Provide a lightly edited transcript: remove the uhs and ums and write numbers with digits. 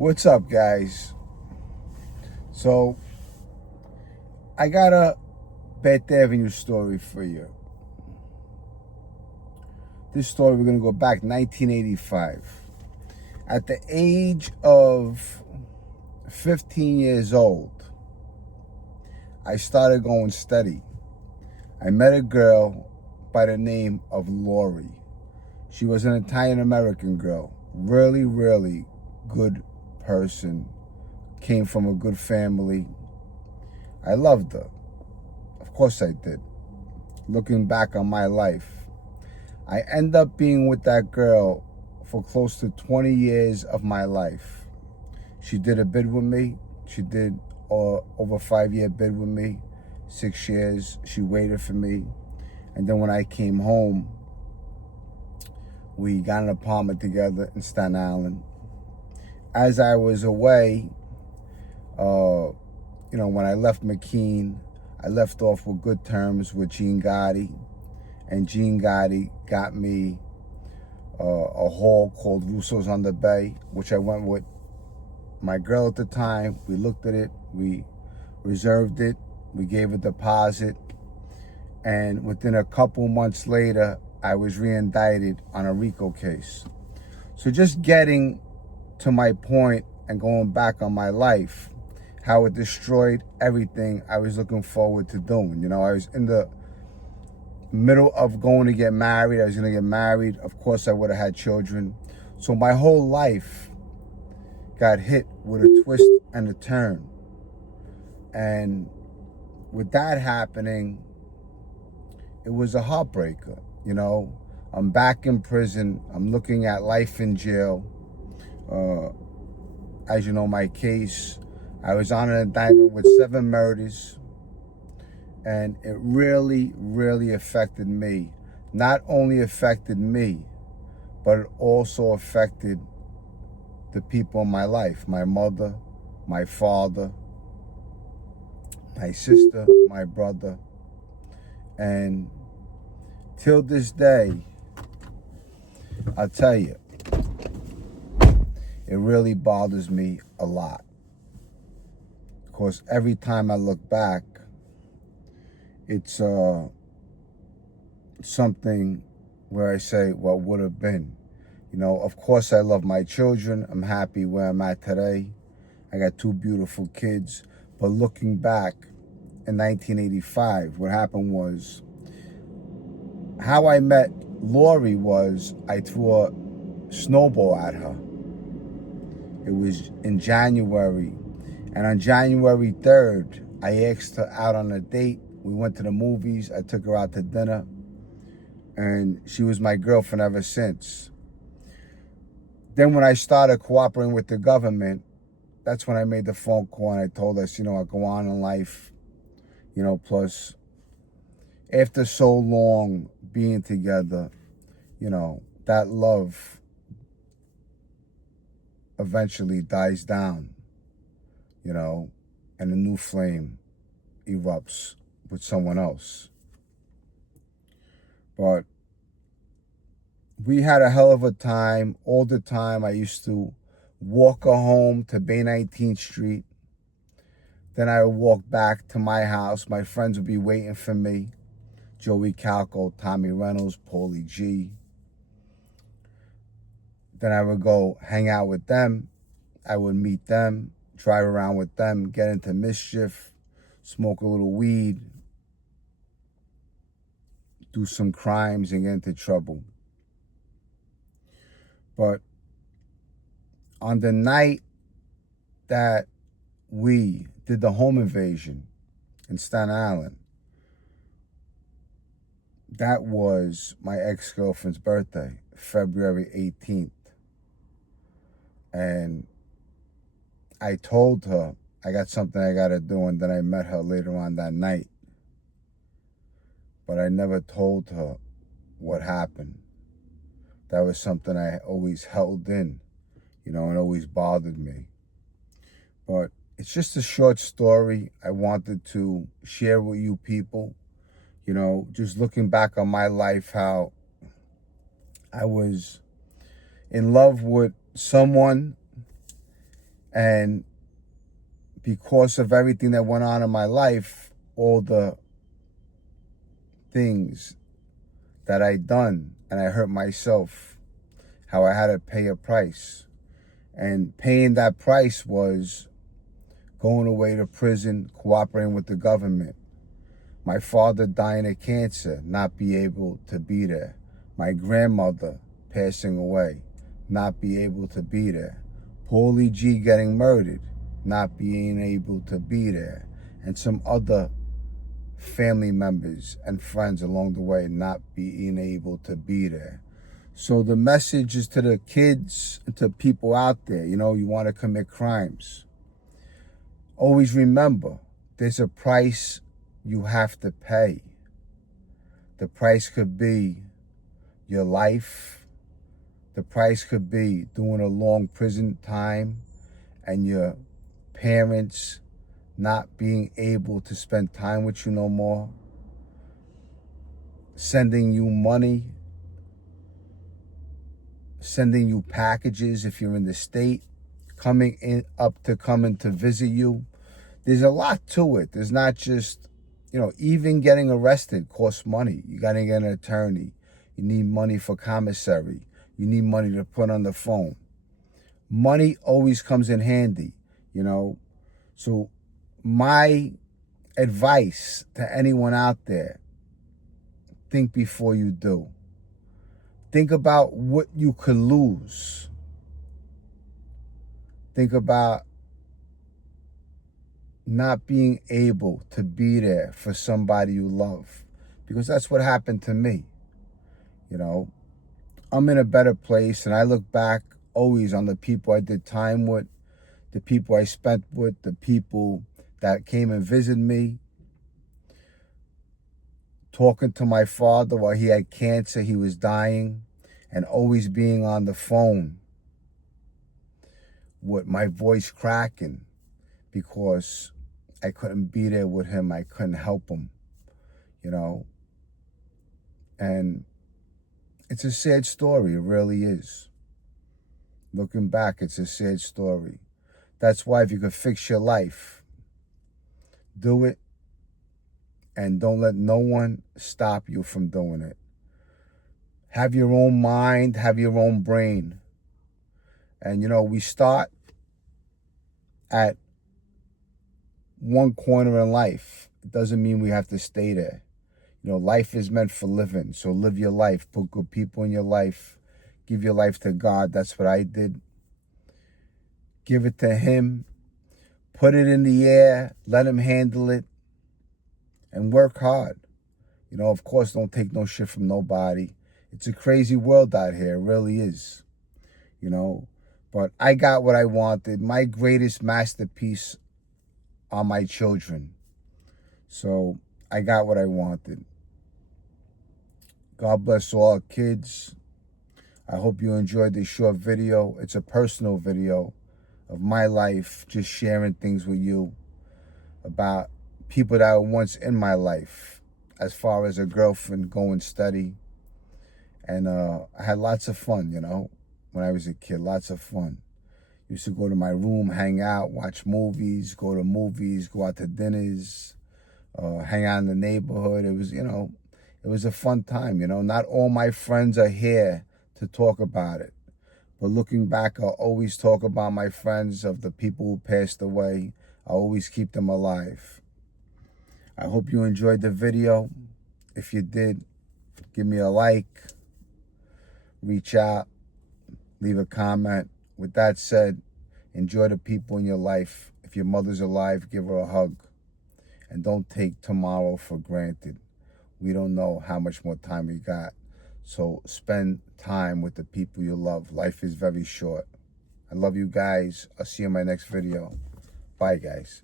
What's up, guys? So, I got a Beth Avenue story for you. This story, we're going to go back 1985. At the age of 15 years old, I started going steady. I met a girl by the name of Laurie. She was an Italian-American girl. Really, really good person. Came from a good family. I loved her. Of course I did. Looking back on my life, I end up being with that girl for close to 20 years of my life. She did a bid with me. She did over a 5-year bid with me. 6 years. She waited for me. And then when I came home, we got an apartment together in Staten Island. As I was away, when I left McKean, I left off with good terms with Gene Gotti. And Gene Gotti got me a hall called Russo's on the Bay, which I went with my girl at the time. We looked at it, we reserved it, we gave a deposit, and within a couple months later, I was re-indicted on a RICO case. So just getting to my point and going back on my life, how it destroyed everything I was looking forward to doing. I was in the middle of going to get married. I was going to get married. Of course, I would have had children. So my whole life got hit with a twist and a turn. And with that happening, it was a heartbreaker. I'm back in prison. I'm looking at life in jail. As you know, my case, I was on an indictment with 7 murders. And it really, really affected me. Not only affected me, but it also affected the people in my life. My mother, my father, my sister, my brother. And till this day, I'll tell you, it really bothers me a lot. Of course, every time I look back, it's something where I say, what would have been. Of course I love my children. I'm happy where I'm at today. I got 2 beautiful kids. But looking back in 1985, what happened was, how I met Laurie was I threw a snowball at her. It was in January. And on January 3rd, I asked her out on a date. We went to the movies. I took her out to dinner. And she was my girlfriend ever since. Then when I started cooperating with the government, that's when I made the phone call and I told us, I go on in life. Plus, after so long being together, that love eventually dies down, and a new flame erupts with someone else. But we had a hell of a time. All the time I used to walk her home to Bay 19th Street. Then I would walk back to my house. My friends would be waiting for me. Joey Calco, Tommy Reynolds, Paulie G. Then I would go hang out with them. I would meet them, drive around with them, get into mischief, smoke a little weed, do some crimes and get into trouble. But on the night that we did the home invasion in Staten Island, that was my ex-girlfriend's birthday, February 18th. And I told her I got something I got to do, and then I met her later on that night. But I never told her what happened. That was something I always held in, and always bothered me. But it's just a short story I wanted to share with you people. Just looking back on my life, how I was in love with someone And because of everything that went on in my life, all the things that I done, and I hurt myself, how I had to pay a price. And paying that price was going away to prison, cooperating with the government. My father dying of cancer, not be able to be there. My grandmother passing away, not be able to be there. Paulie G getting murdered, not being able to be there. And some other family members and friends along the way not being able to be there. So the message is to the kids, to people out there, you want to commit crimes. Always remember, there's a price you have to pay. The price could be your life. The price could be doing a long prison time and your parents not being able to spend time with you no more, sending you money, sending you packages if you're in the state, coming to visit you. There's a lot to it. There's not just, even getting arrested costs money. You got to get an attorney. You need money for commissary. You need money to put on the phone. Money always comes in handy, So my advice to anyone out there, think before you do. Think about what you could lose. Think about not being able to be there for somebody you love. Because that's what happened to me. I'm in a better place, and I look back always on the people I did time with, the people I spent with, the people that came and visited me. Talking to my father while he had cancer, he was dying, and always being on the phone with my voice cracking because I couldn't be there with him. I couldn't help him, And it's a sad story. It really is. Looking back, it's a sad story. That's why if you could fix your life, do it, and don't let no one stop you from doing it. Have your own mind, have your own brain. And, we start at one corner in life. It doesn't mean we have to stay there. Life is meant for living. So live your life. Put good people in your life. Give your life to God. That's what I did. Give it to Him. Put it in the air. Let Him handle it. And work hard. Of course, don't take no shit from nobody. It's a crazy world out here. It really is. But I got what I wanted. My greatest masterpiece are my children. So I got what I wanted. God bless all our kids. I hope you enjoyed this short video. It's a personal video of my life, just sharing things with you about people that were once in my life, as far as a girlfriend going steady. And I had lots of fun, when I was a kid, lots of fun. Used to go to my room, hang out, watch movies, go to movies, go out to dinners, hang out in the neighborhood. It was, it was a fun time, Not all my friends are here to talk about it. But looking back, I'll always talk about my friends, of the people who passed away. I'll always keep them alive. I hope you enjoyed the video. If you did, give me a like, reach out, leave a comment. With that said, enjoy the people in your life. If your mother's alive, give her a hug. And don't take tomorrow for granted. We don't know how much more time we got. So spend time with the people you love. Life is very short. I love you guys. I'll see you in my next video. Bye, guys.